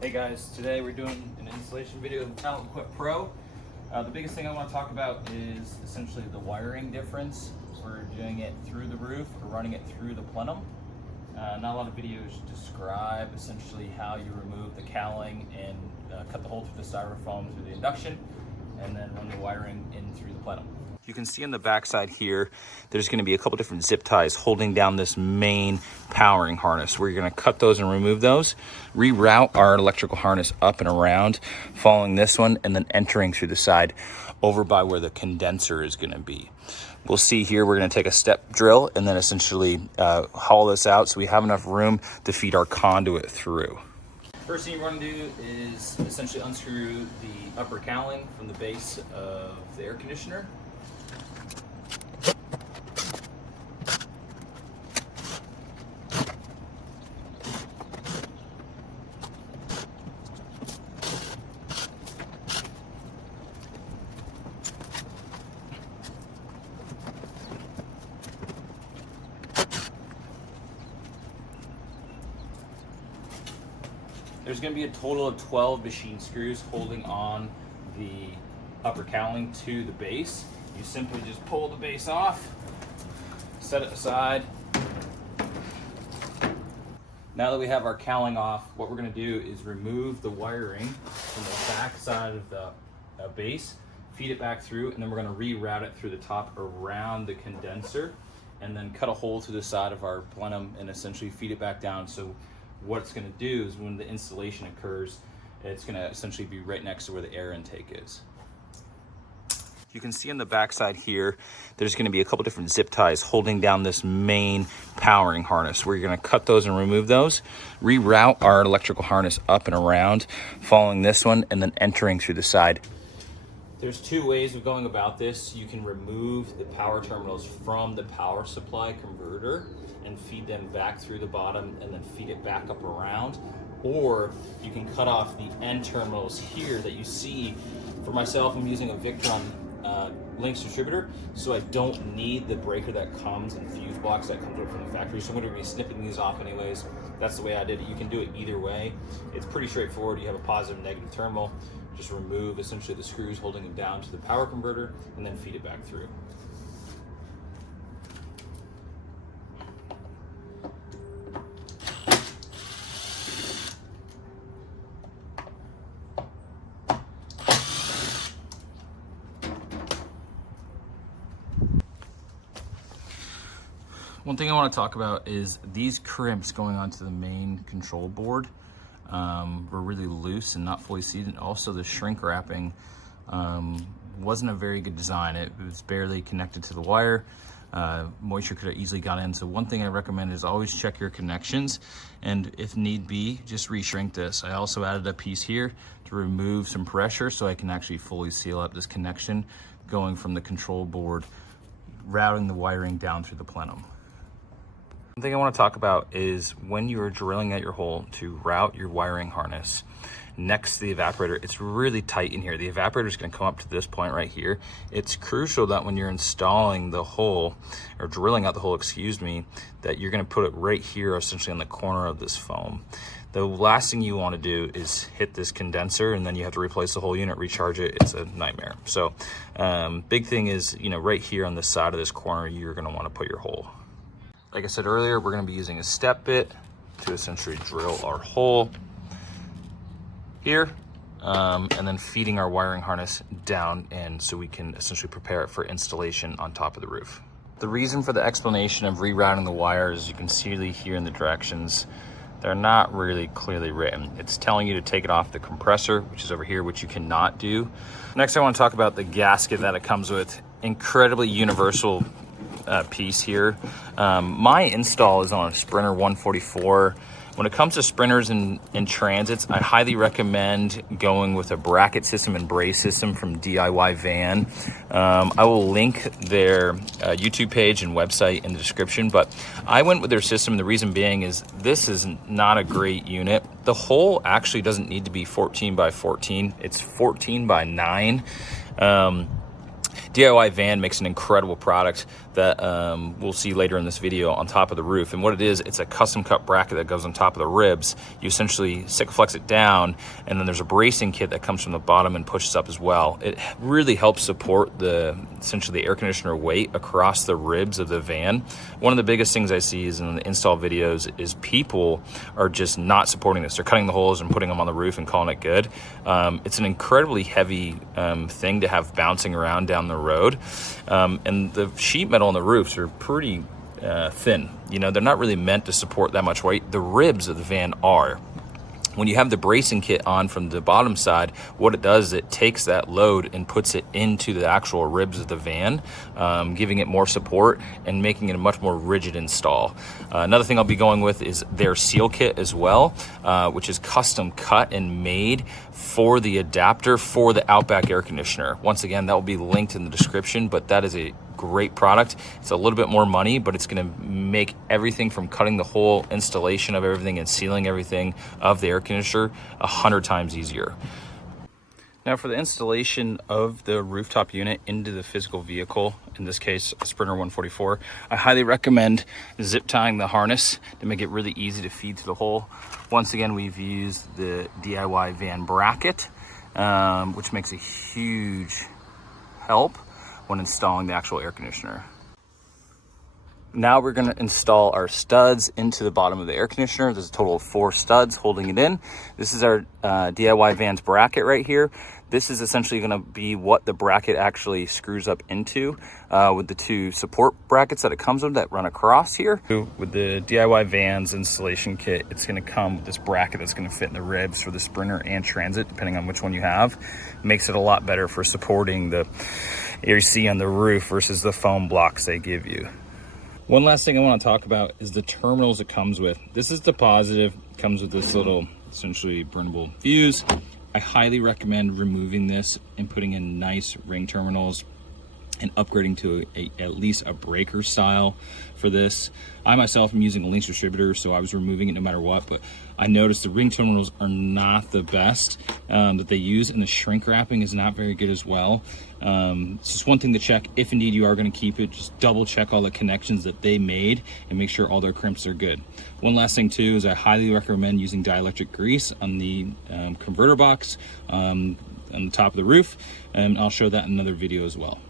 Hey guys, today we're doing an installation video of OutEquipPro. The biggest thing I want to talk about is essentially the wiring difference. We're doing it through the roof or running it through the plenum. Not a lot of videos describe essentially how you remove the cowling and cut the hole through the styrofoam through the induction and then run the wiring in through the plenum. You can see on the backside here, there's going to be a couple different zip ties holding down this main powering harness. We're going to cut those and remove those, reroute our electrical harness up and around, following this one, and then entering through the side over by where the condenser is going to be. We'll see here, we're going to take a step drill and then essentially hollow this out so we have enough room to feed our conduit through. First thing you want to do is essentially unscrew the upper cowling from the base of the air conditioner. There's going to be a total of 12 machine screws holding on the upper cowling to the base. You simply just pull the base off, set it aside. Now that we have our cowling off, what we're going to do is remove the wiring from the back side of the base, feed it back through, and then we're going to reroute it through the top around the condenser, and then cut a hole through the side of our plenum and essentially feed it back down. So what it's going to do is when the installation occurs, it's going to essentially be right next to where the air intake is. You can see on the backside here, there's going to be a couple different zip ties holding down this main powering harness. We're going to cut those and remove those, reroute our electrical harness up and around, following this one, and then entering through the side. There's two ways of going about this. You can remove the power terminals from the power supply converter and feed them back through the bottom and then feed it back up around. Or you can cut off the end terminals here that you see. For myself, I'm using a Victron Links distributor, so I don't need the breaker that comes and fuse box that comes up from the factory. So I'm going to be snipping these off anyways. That's the way I did it. You can do it either way. It's pretty straightforward. You have a positive and negative terminal. Just remove essentially the screws holding them down to the power converter and then feed it back through. One thing I want to talk about is these crimps going onto the main control board were really loose and not fully seated. Also, the shrink wrapping wasn't a very good design. It was barely connected to the wire. Moisture could have easily got in. So one thing I recommend is always check your connections, and if need be, just re-shrink this. I also added a piece here to remove some pressure so I can actually fully seal up this connection going from the control board, routing the wiring down through the plenum. One thing I want to talk about is when you are drilling at your hole to route your wiring harness next to the evaporator, it's really tight in here. The evaporator is going to come up to this point right here. It's crucial that when you're installing the hole, or drilling out the hole, excuse me, that you're going to put it right here, essentially on the corner of this foam. The last thing you want to do is hit this condenser and then you have to replace the whole unit, recharge it. It's a nightmare. So big thing is, right here on the side of this corner, you're going to want to put your hole. Like I said earlier, we're going to be using a step bit to essentially drill our hole here, and then feeding our wiring harness down in so we can essentially prepare it for installation on top of the roof. The reason for the explanation of rerouting the wires, you can see here in the directions, they're not really clearly written. It's telling you to take it off the compressor, which is over here, which you cannot do. Next, I want to talk about the gasket that it comes with. Incredibly universal piece here. My install is on a Sprinter 144. When it comes to sprinters and transits, I highly recommend going with a bracket system and brace system from DIYvan. I will link their YouTube page and website in the description, but I went with their system. The reason being is this is not a great unit. The hole actually doesn't need to be 14 by 14. It's 14 by 9. DIYvan makes an incredible product that we'll see later in this video on top of the roof. And what it is, it's a custom cut bracket that goes on top of the ribs. You essentially flex it down, and then there's a bracing kit that comes from the bottom and pushes up as well. It really helps support essentially the air conditioner weight across the ribs of the van. One of the biggest things I see is in the install videos is people are just not supporting this. They're cutting the holes and putting them on the roof and calling it good. It's an incredibly heavy thing to have bouncing around down the road. And the sheet metal on the roofs are pretty thin. You know, they're not really meant to support that much weight. The ribs of the van are. When you have the bracing kit on from the bottom side, what it does is it takes that load and puts it into the actual ribs of the van, giving it more support and making it a much more rigid install. Another thing I'll be going with is their seal kit as well, which is custom cut and made for the adapter for the Outback air conditioner. Once again, that will be linked in the description, but that is a great product. It's a little bit more money, but it's going to make everything from cutting the whole installation of everything and sealing everything of the air conditioner 100 times easier. Now for the installation of the rooftop unit into the physical vehicle, in this case a Sprinter 144, I highly recommend zip tying the harness to make it really easy to feed to the hole. Once again, we've used the DIYvan bracket, which makes a huge help when installing the actual air conditioner. Now we're going to install our studs into the bottom of the air conditioner. There's a total of 4 studs holding it in. This is our DIYvan's bracket right here. This is essentially going to be what the bracket actually screws up into with the 2 support brackets that it comes with that run across here. With the DIYvan's installation kit, it's going to come with this bracket that's going to fit in the ribs for the Sprinter and Transit, depending on which one you have. Makes it a lot better for supporting the AC on the roof versus the foam blocks they give you. One last thing I want to talk about is the terminals it comes with. This is the positive. It comes with this little, essentially burnable fuse. I highly recommend removing this and putting in nice ring terminals and upgrading to at least a breaker style for this. I myself am using a Lynx distributor, so I was removing it no matter what, but I noticed the ring terminals are not the best that they use, and the shrink wrapping is not very good as well. It's just one thing to check. If indeed you are going to keep it, just double check all the connections that they made and make sure all their crimps are good. One last thing too is I highly recommend using dielectric grease on the converter box on the top of the roof, and I'll show that in another video as well.